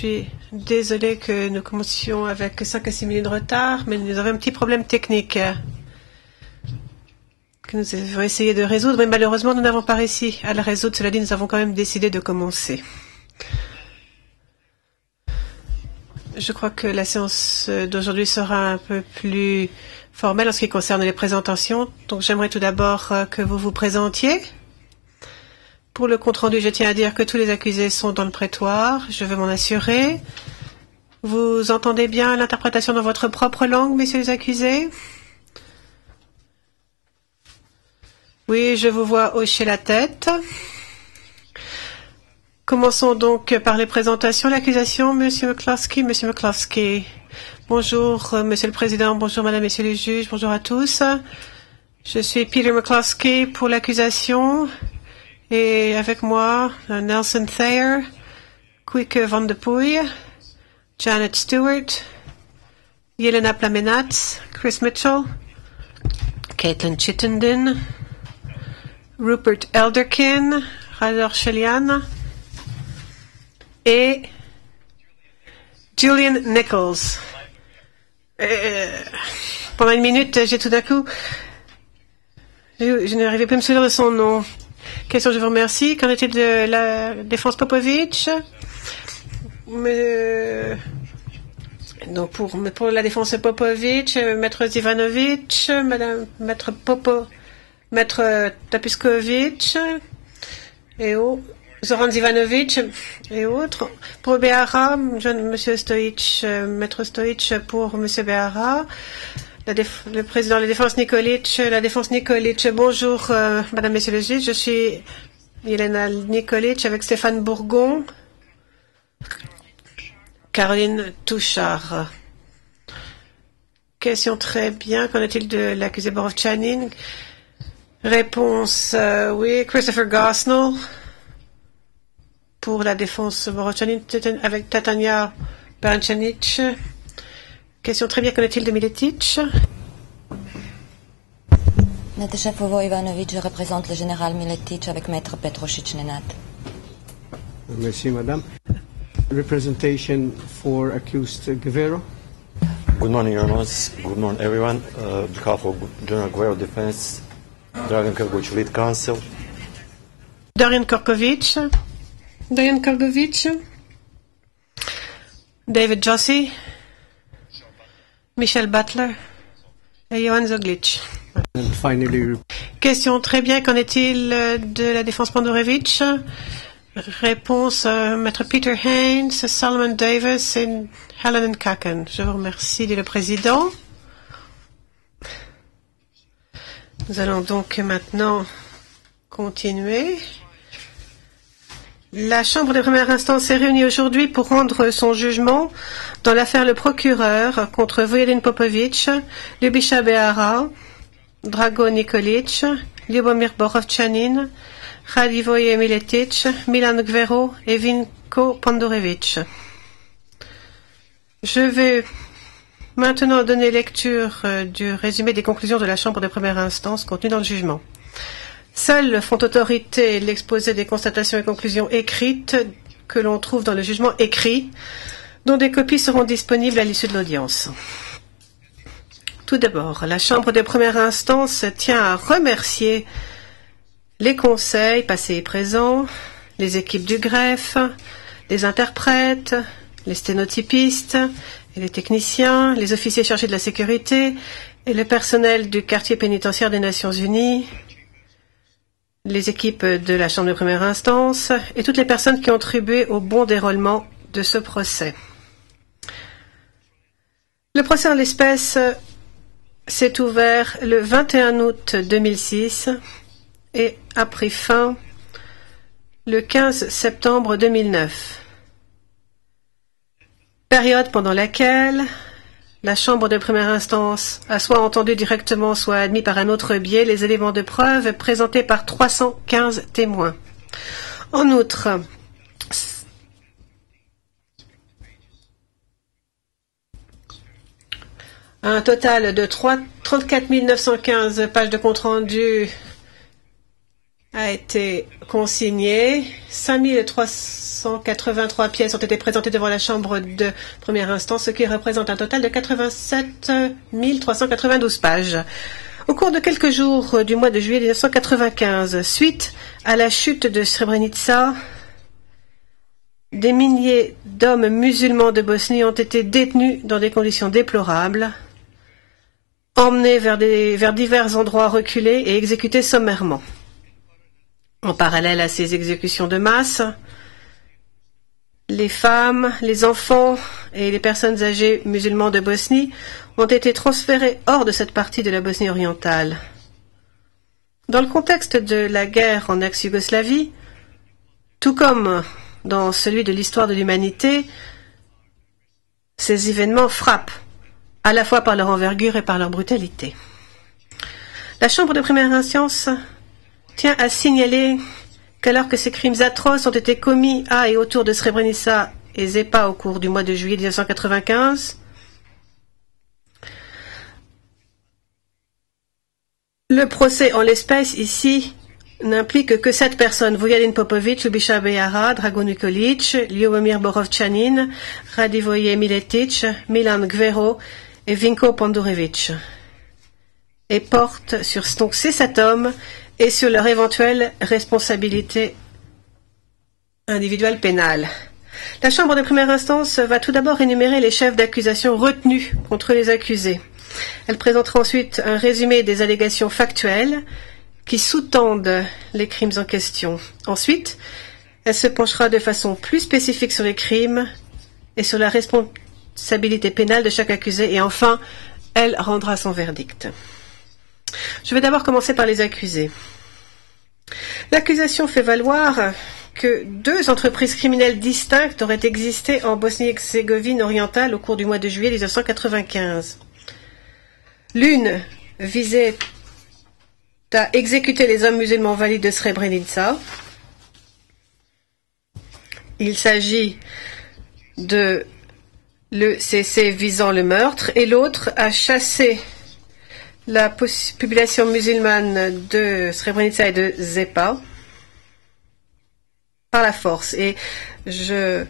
suis désolée que nous commencions avec 5 à 6 minutes de retard, mais nous avons un petit problème technique que nous avons essayé de résoudre, mais malheureusement, nous n'avons pas réussi à le résoudre. Cela dit, nous avons quand même décidé de commencer. Je crois que la séance d'aujourd'hui sera un peu plus formelle en ce qui concerne les présentations. Donc, j'aimerais tout d'abord que vous vous présentiez. Pour le compte-rendu, je tiens à dire que tous les accusés sont dans le prétoire. Je veux m'en assurer. Vous entendez bien l'interprétation dans votre propre langue, messieurs les accusés? Oui, je vous vois hocher la tête. Commençons donc par les présentations. L'accusation, Monsieur McCloskey. Monsieur McCloskey. Bonjour, Monsieur le Président. Bonjour, Madame, Messieurs les juges. Bonjour à tous. Je suis Peter McCloskey pour l'accusation. Et avec moi, Nelson Thayer, Quique Van de Puy, Janet Stewart, Yelena Plamenats, Chris Mitchell, Caitlin Chittenden, Rupert Elderkin, Ryder Shelian et Julian Nichols. Pendant une minute, j'ai tout d'un coup, je n'arrivais plus à me souvenir de son nom. Question, je vous remercie. Qu'en est-il de la défense Popovich? Donc pour la défense Popovich, Maître Zivanovic, Maître Tapiskovitch et Zoran Zivanovic et autres. Pour Behara, Monsieur Stoic, Maître Stoic pour Monsieur Behara. Le président de la défense Nikolic, bonjour, Madame, Messieurs les juges, je suis Yelena Nikolic avec Stéphane Bourgon, Caroline Touchard. Question très bien, qu'en est-il de l'accusé Borovchanin? Réponse, oui, Christopher Gosnell pour la défense Borovchanin avec Tatania Baranchanic. Question très bien, qu'en est-il de Miletic? Natasha Povo-Ivanovic, je représente le général Miletic avec Maître Petrosic Nenad. Merci, Madame. Representation for accused Guerrero. Good morning, Your Honors. Good morning, everyone. On behalf of General Guerrero Defense, Dragan Kargovic, lead counsel. Darian Korkovic, David Jossi, Michel Butler et Johan Zoglic. And finally, question très bien, qu'en est-il de la défense Pandorevich? Réponse, Maître Peter Haynes, Solomon Davis et Helen Kaken. Je vous remercie, dit le Président. Nous allons donc maintenant continuer. La Chambre de première instance est réunie aujourd'hui pour rendre son jugement dans l'affaire Le Procureur contre Vojvodin Popovic, Ljubisha Behara, Drago Nikolic, Ljubomir Borovchanin, Radivoje Miletic, Milan Guerrero et Vinko Pandorevich. Je vais maintenant donner lecture du résumé des conclusions de la Chambre de première instance contenues dans le jugement. Seules font autorité l'exposé des constatations et conclusions écrites que l'on trouve dans le jugement écrit, dont des copies seront disponibles à l'issue de l'audience. Tout d'abord, la Chambre de première instance tient à remercier les conseils passés et présents, les équipes du greffe, les interprètes, les sténotypistes et les techniciens, les officiers chargés de la sécurité et le personnel du quartier pénitentiaire des Nations Unies, les équipes de la Chambre de première instance et toutes les personnes qui ont contribué au bon déroulement de ce procès. Le procès en l'espèce s'est ouvert le 21 août 2006 et a pris fin le 15 septembre 2009. Période pendant laquelle la Chambre de première instance a soit entendu directement, soit admis par un autre biais les éléments de preuve présentés par 315 témoins. En outre, un total de 34 915 pages de compte-rendu a été consigné, 5 300 183 pièces ont été présentées devant la Chambre de première instance, ce qui représente un total de 87 392 pages. Au cours de quelques jours du mois de juillet 1995, suite à la chute de Srebrenica, des milliers d'hommes musulmans de Bosnie ont été détenus dans des conditions déplorables, emmenés vers divers endroits reculés et exécutés sommairement. En parallèle à ces exécutions de masse, les femmes, les enfants et les personnes âgées musulmanes de Bosnie ont été transférés hors de cette partie de la Bosnie orientale. Dans le contexte de la guerre en ex-Yougoslavie, tout comme dans celui de l'histoire de l'humanité, ces événements frappent, à la fois par leur envergure et par leur brutalité. La Chambre de première instance tient à signaler qu'alors que ces crimes atroces ont été commis à et autour de Srebrenica et Zepa au cours du mois de juillet 1995, le procès en l'espèce ici n'implique que 7 personnes: Vujadin Popovic, Ljubiša Behara, Drago Nikolic, Ljubomir Borovčanin, Radivoje Miletic, Milan Gvero et Vinko Pandurevic, et porte sur donc ces 7 hommes et sur leur éventuelle responsabilité individuelle pénale. La Chambre de première instance va tout d'abord énumérer les chefs d'accusation retenus contre les accusés. Elle présentera ensuite un résumé des allégations factuelles qui sous-tendent les crimes en question. Ensuite, elle se penchera de façon plus spécifique sur les crimes et sur la responsabilité pénale de chaque accusé. Et enfin, elle rendra son verdict. Je vais d'abord commencer par les accusés. L'accusation fait valoir que 2 entreprises criminelles distinctes auraient existé en Bosnie-Herzégovine orientale au cours du mois de juillet 1995. L'une visait à exécuter les hommes musulmans valides de Srebrenica. Il s'agit de l'ECC visant le meurtre, et l'autre a chassé la population musulmane de Srebrenica et de Zepa par la force. Et je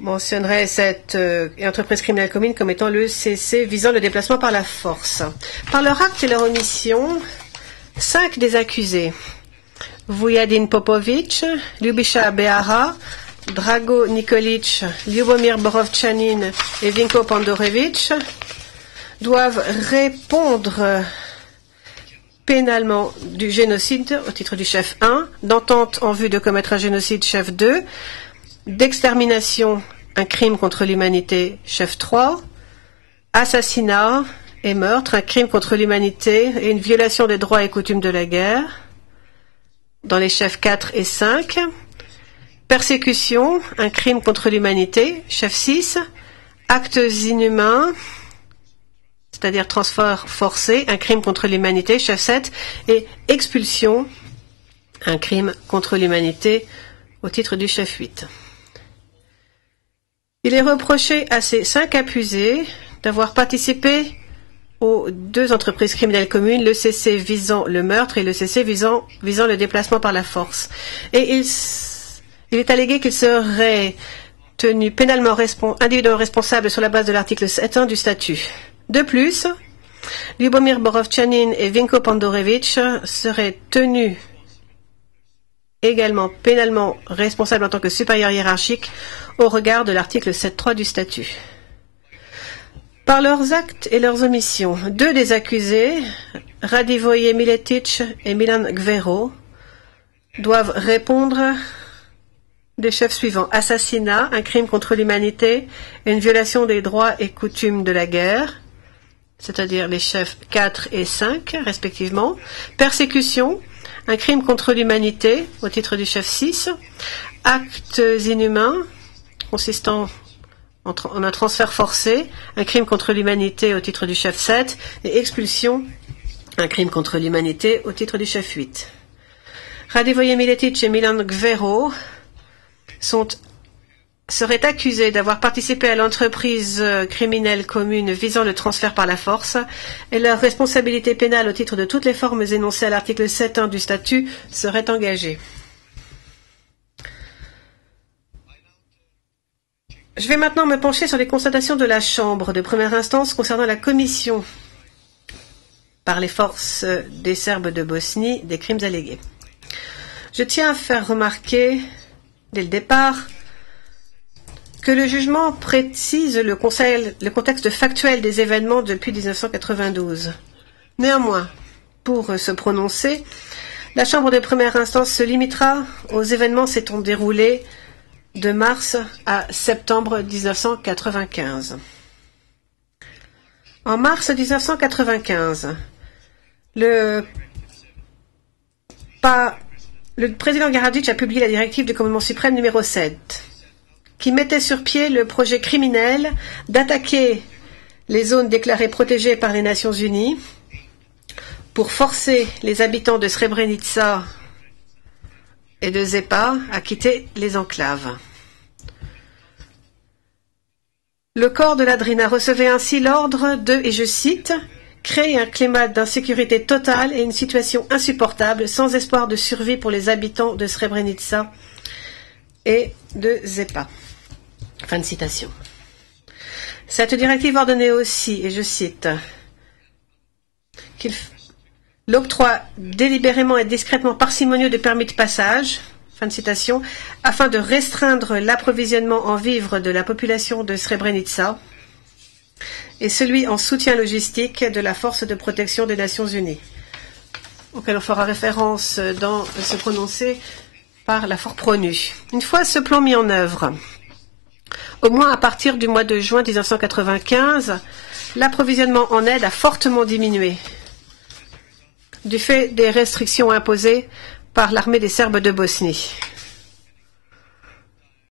mentionnerai cette entreprise criminelle commune comme étant l'ECC visant le déplacement par la force. Par leur acte et leur omission, 5 des accusés, Vujadin Popovic, Ljubiša Behara, Drago Nikolic, Ljubomir Borovčanin et Vinko Pandurevic, doivent répondre pénalement du génocide au titre du chef 1, d'entente en vue de commettre un génocide chef 2, d'extermination, un crime contre l'humanité chef 3, assassinat et meurtre, un crime contre l'humanité et une violation des droits et coutumes de la guerre dans les chefs 4 et 5, persécution, un crime contre l'humanité chef 6, actes inhumains, c'est-à-dire transfert forcé, un crime contre l'humanité, chef 7, et expulsion, un crime contre l'humanité, au titre du chef 8. Il est reproché à ces 5 accusés d'avoir participé aux 2 entreprises criminelles communes, l'ECC visant le meurtre et l'ECC visant le déplacement par la force. Et il est allégué qu'ils seraient tenus pénalement individuellement responsables sur la base de l'article 7.1 du statut. De plus, Ljubomir Borovčanin et Vinko Pandurevic seraient tenus également pénalement responsables en tant que supérieurs hiérarchiques au regard de l'article 7.3 du statut. Par leurs actes et leurs omissions, 2 des accusés, Radivoje Miletic et Milan Gvero, doivent répondre des chefs suivants: assassinat, un crime contre l'humanité et une violation des droits et coutumes de la guerre, c'est-à-dire les chefs 4 et 5 respectivement, persécution, un crime contre l'humanité au titre du chef 6, actes inhumains consistant en un transfert forcé, un crime contre l'humanité au titre du chef 7, et expulsion, un crime contre l'humanité au titre du chef 8. Radivoje Miletic et Milan Gvero seraient accusés d'avoir participé à l'entreprise criminelle commune visant le transfert par la force, et leur responsabilité pénale au titre de toutes les formes énoncées à l'article 7.1 du statut serait engagée. Je vais maintenant me pencher sur les constatations de la Chambre de première instance concernant la commission par les forces des Serbes de Bosnie des crimes allégués. Je tiens à faire remarquer, dès le départ, que le jugement précise le contexte factuel des événements depuis 1992. Néanmoins, pour se prononcer, la Chambre de première instance se limitera aux événements s'étant déroulés de mars à septembre 1995. En mars 1995, le président Karadzic a publié la directive du commandement suprême numéro 7, qui mettait sur pied le projet criminel d'attaquer les zones déclarées protégées par les Nations Unies pour forcer les habitants de Srebrenica et de Zepa à quitter les enclaves. Le corps de la Drina recevait ainsi l'ordre de, et je cite, « créer un climat d'insécurité totale et une situation insupportable sans espoir de survie pour les habitants de Srebrenica et de Zepa. » Fin de citation. Cette directive ordonnait aussi, et je cite, l'octroi délibérément et discrètement parcimonieux de permis de passage, fin de citation, afin de restreindre l'approvisionnement en vivres de la population de Srebrenica et celui en soutien logistique de la force de protection des Nations Unies, auquel on fera référence dans ce prononcé par la FORPRONU. Une fois ce plan mis en œuvre, au moins à partir du mois de juin 1995, l'approvisionnement en aide a fortement diminué du fait des restrictions imposées par l'armée des Serbes de Bosnie.